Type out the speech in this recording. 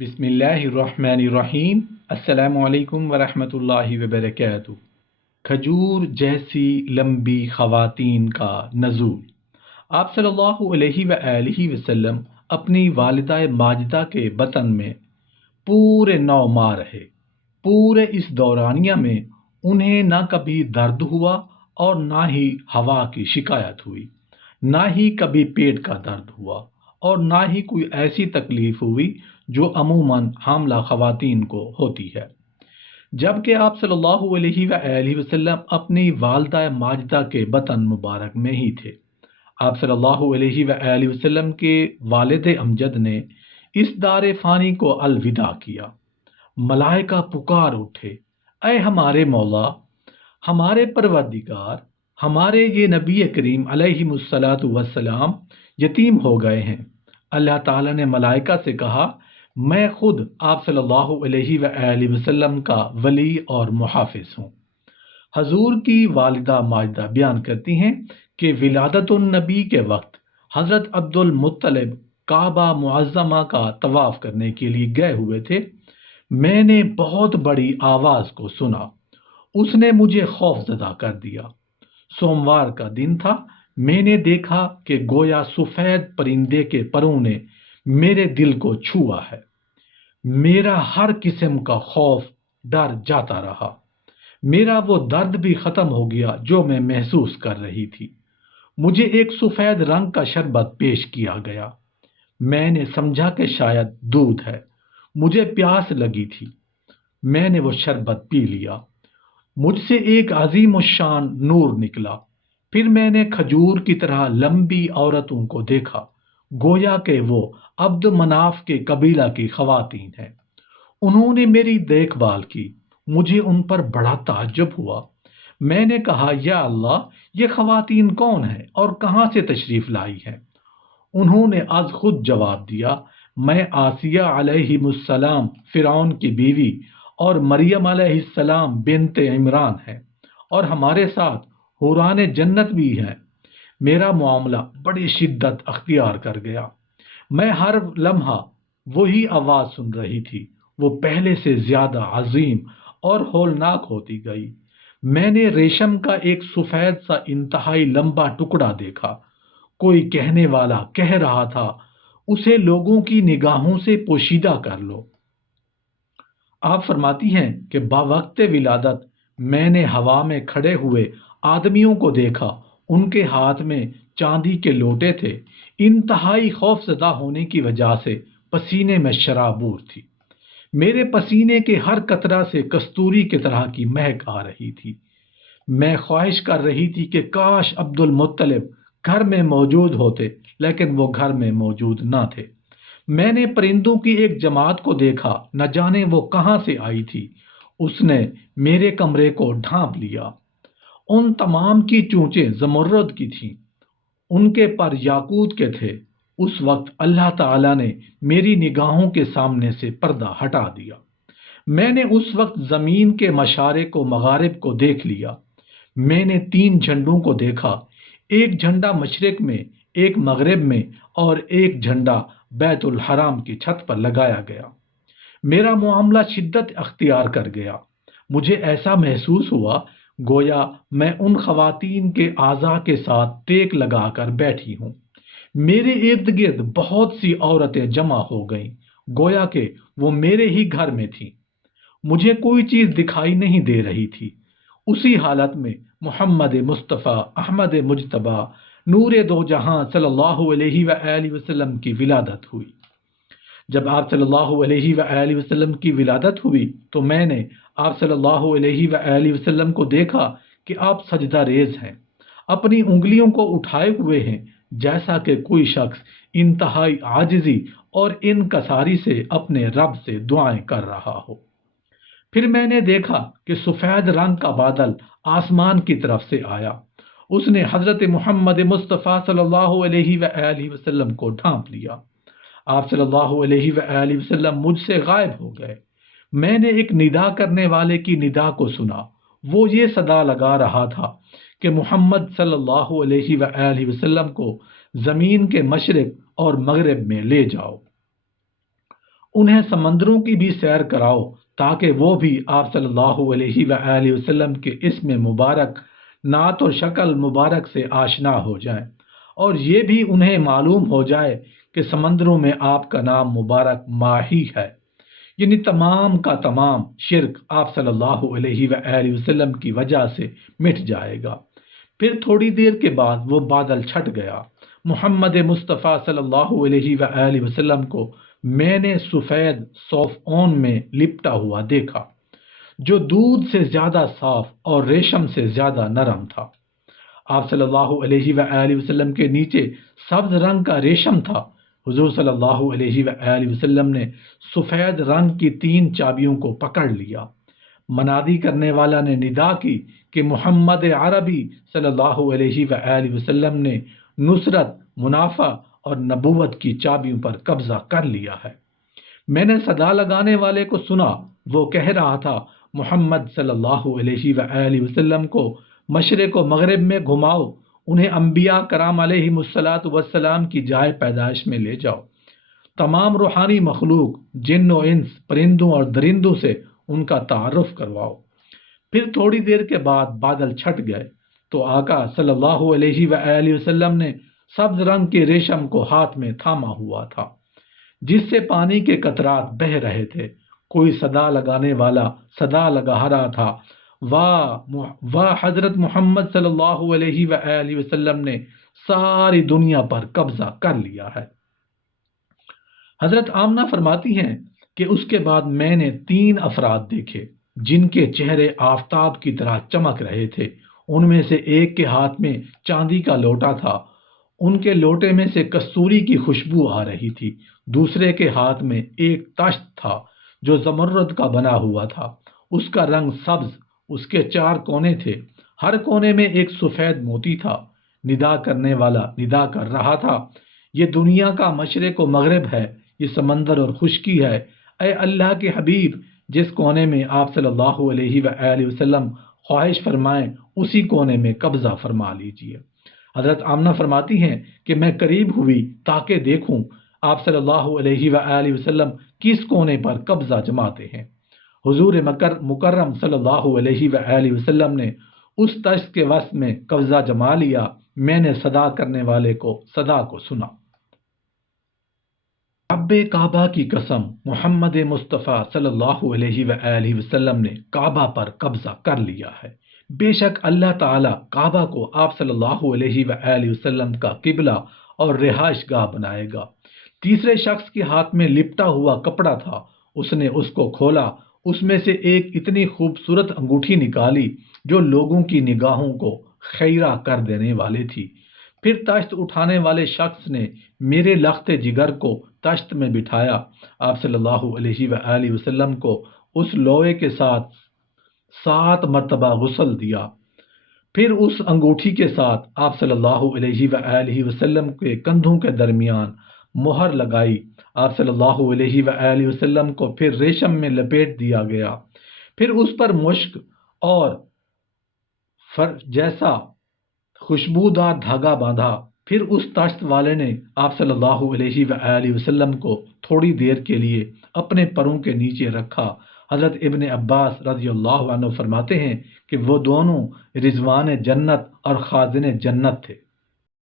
بسم اللہ الرحمن الرحیم۔ السلام علیکم ورحمۃ اللہ وبرکاتہ۔ کھجور جیسی لمبی خواتین کا نزول۔ آپ صلی اللہ علیہ وآلہ وسلم اپنی والدہ ماجدہ کے بطن میں پورے 9 ماہ رہے۔ پورے اس دورانیہ میں انہیں نہ کبھی درد ہوا اور نہ ہی ہوا کی شکایت ہوئی، نہ ہی کبھی پیٹ کا درد ہوا اور نہ ہی کوئی ایسی تکلیف ہوئی جو عموماً حاملہ خواتین کو ہوتی ہے۔ جبکہ آپ صلی اللہ علیہ وآلہ وسلم اپنی والدہ ماجدہ کے بطن مبارک میں ہی تھے۔ آپ صلی اللہ علیہ وآلہ وسلم کے والد امجد نے اس دار فانی کو الوداع کیا۔ ملائکہ پکار اٹھے، اے ہمارے مولا، ہمارے پروردگار، ہمارے یہ نبی کریم علیہ الصلاۃ والسلام یتیم ہو گئے ہیں۔ اللہ تعالیٰ نے ملائکہ سے کہا، میں خود آپ صلی اللہ علیہ وآلہ وسلم کا ولی اور محافظ ہوں۔ حضور کی والدہ ماجدہ بیان کرتی ہیں کہ ولادت النبی کے وقت حضرت عبد المطلب کعبہ معظمہ کا طواف کرنے کے لیے گئے ہوئے تھے۔ میں نے بہت بڑی آواز کو سنا، اس نے مجھے خوف زدہ کر دیا۔ سوموار کا دن تھا۔ میں نے دیکھا کہ گویا سفید پرندے کے پروں نے میرے دل کو چھوا ہے۔ میرا ہر قسم کا خوف ڈر جاتا رہا۔ میرا وہ درد بھی ختم ہو گیا جو میں محسوس کر رہی تھی۔ مجھے ایک سفید رنگ کا شربت پیش کیا گیا۔ میں نے سمجھا کہ شاید دودھ ہے۔ مجھے پیاس لگی تھی۔ میں نے وہ شربت پی لیا۔ مجھ سے ایک عظیم الشان نور نکلا۔ پھر میں نے کھجور کی طرح لمبی عورتوں کو دیکھا، گویا کہ وہ عبد مناف کے قبیلہ کی خواتین ہیں۔ انہوں نے میری دیکھ بھال کی۔ مجھے ان پر بڑا تعجب ہوا۔ میں نے کہا، یا اللہ، یہ خواتین کون ہیں اور کہاں سے تشریف لائی ہیں؟ انہوں نے از خود جواب دیا، میں آسیہ علیہ السلام فرعون کی بیوی اور مریم علیہ السلام بنت عمران ہیں، اور ہمارے ساتھ حوران جنت بھی ہیں۔ میرا معاملہ بڑی شدت اختیار کر گیا۔ میں ہر لمحہ وہی آواز سن رہی تھی، وہ پہلے سے زیادہ عظیم اور ہولناک ہوتی گئی۔ میں نے ریشم کا ایک سفید سا انتہائی لمبا ٹکڑا دیکھا۔ کوئی کہنے والا کہہ رہا تھا، اسے لوگوں کی نگاہوں سے پوشیدہ کر لو۔ آپ فرماتی ہیں کہ باوقت ولادت میں نے ہوا میں کھڑے ہوئے آدمیوں کو دیکھا۔ ان کے ہاتھ میں چاندی کے لوٹے تھے۔ انتہائی خوف زدہ ہونے کی وجہ سے پسینے میں شرابور تھی۔ میرے پسینے کے ہر قطرہ سے کستوری کی طرح کی مہک آ رہی تھی۔ میں خواہش کر رہی تھی کہ کاش عبد المطلب گھر میں موجود ہوتے، لیکن وہ گھر میں موجود نہ تھے۔ میں نے پرندوں کی ایک جماعت کو دیکھا، نہ جانے وہ کہاں سے آئی تھی۔ اس نے میرے کمرے کو ڈھانپ لیا۔ ان تمام کی چونچیں زمرد کی تھیں، ان کے پر یاقوت کے تھے۔ اس وقت اللہ تعالیٰ نے میری نگاہوں کے سامنے سے پردہ ہٹا دیا۔ میں نے اس وقت زمین کے مشارق و مغارب کو دیکھ لیا۔ میں نے 3 جھنڈوں کو دیکھا، ایک جھنڈا مشرق میں، ایک مغرب میں اور ایک جھنڈا بیت الحرام کی چھت پر لگایا گیا۔ میرا معاملہ شدت اختیار کر گیا۔ مجھے ایسا محسوس ہوا گویا میں ان خواتین کے اعضاء کے ساتھ ٹیک لگا کر بیٹھی ہوں۔ میرے ارد گرد بہت سی عورتیں جمع ہو گئیں، گویا کہ وہ میرے ہی گھر میں تھیں۔ مجھے کوئی چیز دکھائی نہیں دے رہی تھی۔ اسی حالت میں محمد مصطفیٰ احمد مجتبی نور دو جہاں صلی اللہ علیہ وآلہ وسلم کی ولادت ہوئی۔ جب آپ صلی اللہ علیہ وآلہ وسلم کی ولادت ہوئی تو میں نے آپ صلی اللہ علیہ وآلہ وسلم کو دیکھا کہ آپ سجدہ ریز ہیں، اپنی انگلیوں کو اٹھائے ہوئے ہیں، جیسا کہ کوئی شخص انتہائی عاجزی اور انکساری سے اپنے رب سے دعائیں کر رہا ہو۔ پھر میں نے دیکھا کہ سفید رنگ کا بادل آسمان کی طرف سے آیا۔ اس نے حضرت محمد مصطفیٰ صلی اللہ علیہ وآلہ وسلم کو ڈھانپ لیا۔ آپ صلی اللہ علیہ وآلہ وسلم مجھ سے غائب ہو گئے۔ میں نے ایک ندا کرنے والے کی ندا کو سنا۔ وہ یہ صدا لگا رہا تھا کہ محمد صلی اللہ علیہ وآلہ وسلم کو زمین کے مشرق اور مغرب میں لے جاؤ۔ انہیں سمندروں کی بھی سیر کراؤ تاکہ وہ بھی آپ صلی اللہ علیہ وآلہ وسلم کے اسم مبارک، نعت و شکل مبارک سے آشنا ہو جائیں، اور یہ بھی انہیں معلوم ہو جائے کہ سمندروں میں آپ کا نام مبارک ماہی ہے۔ یعنی تمام کا تمام شرک آپ صلی اللہ علیہ وآلہ وسلم کی وجہ سے مٹ جائے گا۔ پھر تھوڑی دیر کے بعد وہ بادل چھٹ گیا۔ محمد مصطفیٰ صلی اللہ علیہ وآلہ وسلم کو میں نے سفید صوف اون میں لپٹا ہوا دیکھا، جو دودھ سے زیادہ صاف اور ریشم سے زیادہ نرم تھا۔ آپ صلی اللہ علیہ وآلہ وسلم کے نیچے سبز رنگ کا ریشم تھا۔ حضور صلی اللہ علیہ وآلہ وسلم نے سفید رنگ کی 3 چابیوں کو پکڑ لیا۔ منادی کرنے والا نے ندا کی کہ محمد عربی صلی اللہ علیہ وآلہ وسلم نے نصرت، منافع اور نبوت کی چابیوں پر قبضہ کر لیا ہے۔ میں نے صدا لگانے والے کو سنا، وہ کہہ رہا تھا، محمد صلی اللہ علیہ وآلہ وسلم کو مشرق و مغرب میں گھماؤ، انہیں انبیاء کرام علیہم السلام کی جائے پیدائش میں لے جاؤ، تمام روحانی مخلوق، جن و انس، پرندوں اور درندوں سے ان کا تعارف کرواؤ۔ پھر تھوڑی دیر کے بعد بادل چھٹ گئے تو آقا صلی اللہ علیہ وآلہ وسلم نے سبز رنگ کے ریشم کو ہاتھ میں تھاما ہوا تھا، جس سے پانی کے قطرات بہہ رہے تھے۔ کوئی صدا لگانے والا صدا لگا رہا تھا، واہ حضرت محمد صلی اللہ علیہ وآلہ وسلم نے ساری دنیا پر قبضہ کر لیا ہے۔ حضرت آمنہ فرماتی ہیں کہ اس کے بعد میں نے 3 افراد دیکھے جن کے چہرے آفتاب کی طرح چمک رہے تھے۔ ان میں سے ایک کے ہاتھ میں چاندی کا لوٹا تھا، ان کے لوٹے میں سے کستوری کی خوشبو آ رہی تھی۔ دوسرے کے ہاتھ میں ایک تشت تھا جو زمرد کا بنا ہوا تھا، اس کا رنگ سبز، اس کے 4 کونے تھے، ہر کونے میں ایک سفید موتی تھا۔ ندا کرنے والا ندا کر رہا تھا، یہ دنیا کا مشرق و مغرب ہے، یہ سمندر اور خشکی ہے، اے اللہ کے حبیب، جس کونے میں آپ صلی اللہ علیہ وآلہ وسلم خواہش فرمائیں اسی کونے میں قبضہ فرما لیجئے۔ حضرت آمنہ فرماتی ہیں کہ میں قریب ہوئی تاکہ دیکھوں آپ صلی اللہ علیہ وآلہ وسلم کس کونے پر قبضہ جماتے ہیں۔ حضور مکرم صلی اللہ علیہ وآلہ وسلم نے اس تشت کے وسط میں قبضہ جما لیا۔ میں نے صدا کرنے والے کو صدا کو سنا، رب کعبہ کی قسم، محمد مصطفیٰ صلی اللہ علیہ وآلہ وسلم نے کعبہ پر قبضہ کر لیا ہے۔ بے شک اللہ تعالیٰ کعبہ کو آپ صلی اللہ علیہ وآلہ وسلم کا قبلہ اور رہائش گاہ بنائے گا۔ تیسرے شخص کے ہاتھ میں لپٹا ہوا کپڑا تھا، اس نے اس کو کھولا، اس میں سے ایک اتنی خوبصورت انگوٹھی نکالی جو لوگوں کی نگاہوں کو خیرہ کر دینے والی تھی۔ پھر تشت اٹھانے والے شخص نے میرے لخت جگر کو تشت میں بٹھایا، آپ صلی اللہ علیہ وآلہ وسلم کو اس لوہے کے ساتھ 7 مرتبہ غسل دیا، پھر اس انگوٹھی کے ساتھ آپ صلی اللہ علیہ وآلہ وسلم کے کندھوں کے درمیان مہر لگائی۔ آپ صلی اللہ علیہ وآلہ وسلم کو پھر ریشم میں لپیٹ دیا گیا، پھر اس پر مشک اور جیسا خوشبودار دھاگا باندھا۔ پھر اس تشت والے نے آپ صلی اللہ علیہ وآلہ وسلم کو تھوڑی دیر کے لیے اپنے پروں کے نیچے رکھا۔ حضرت ابن عباس رضی اللہ عنہ فرماتے ہیں کہ وہ دونوں رضوان جنت اور خازن جنت تھے۔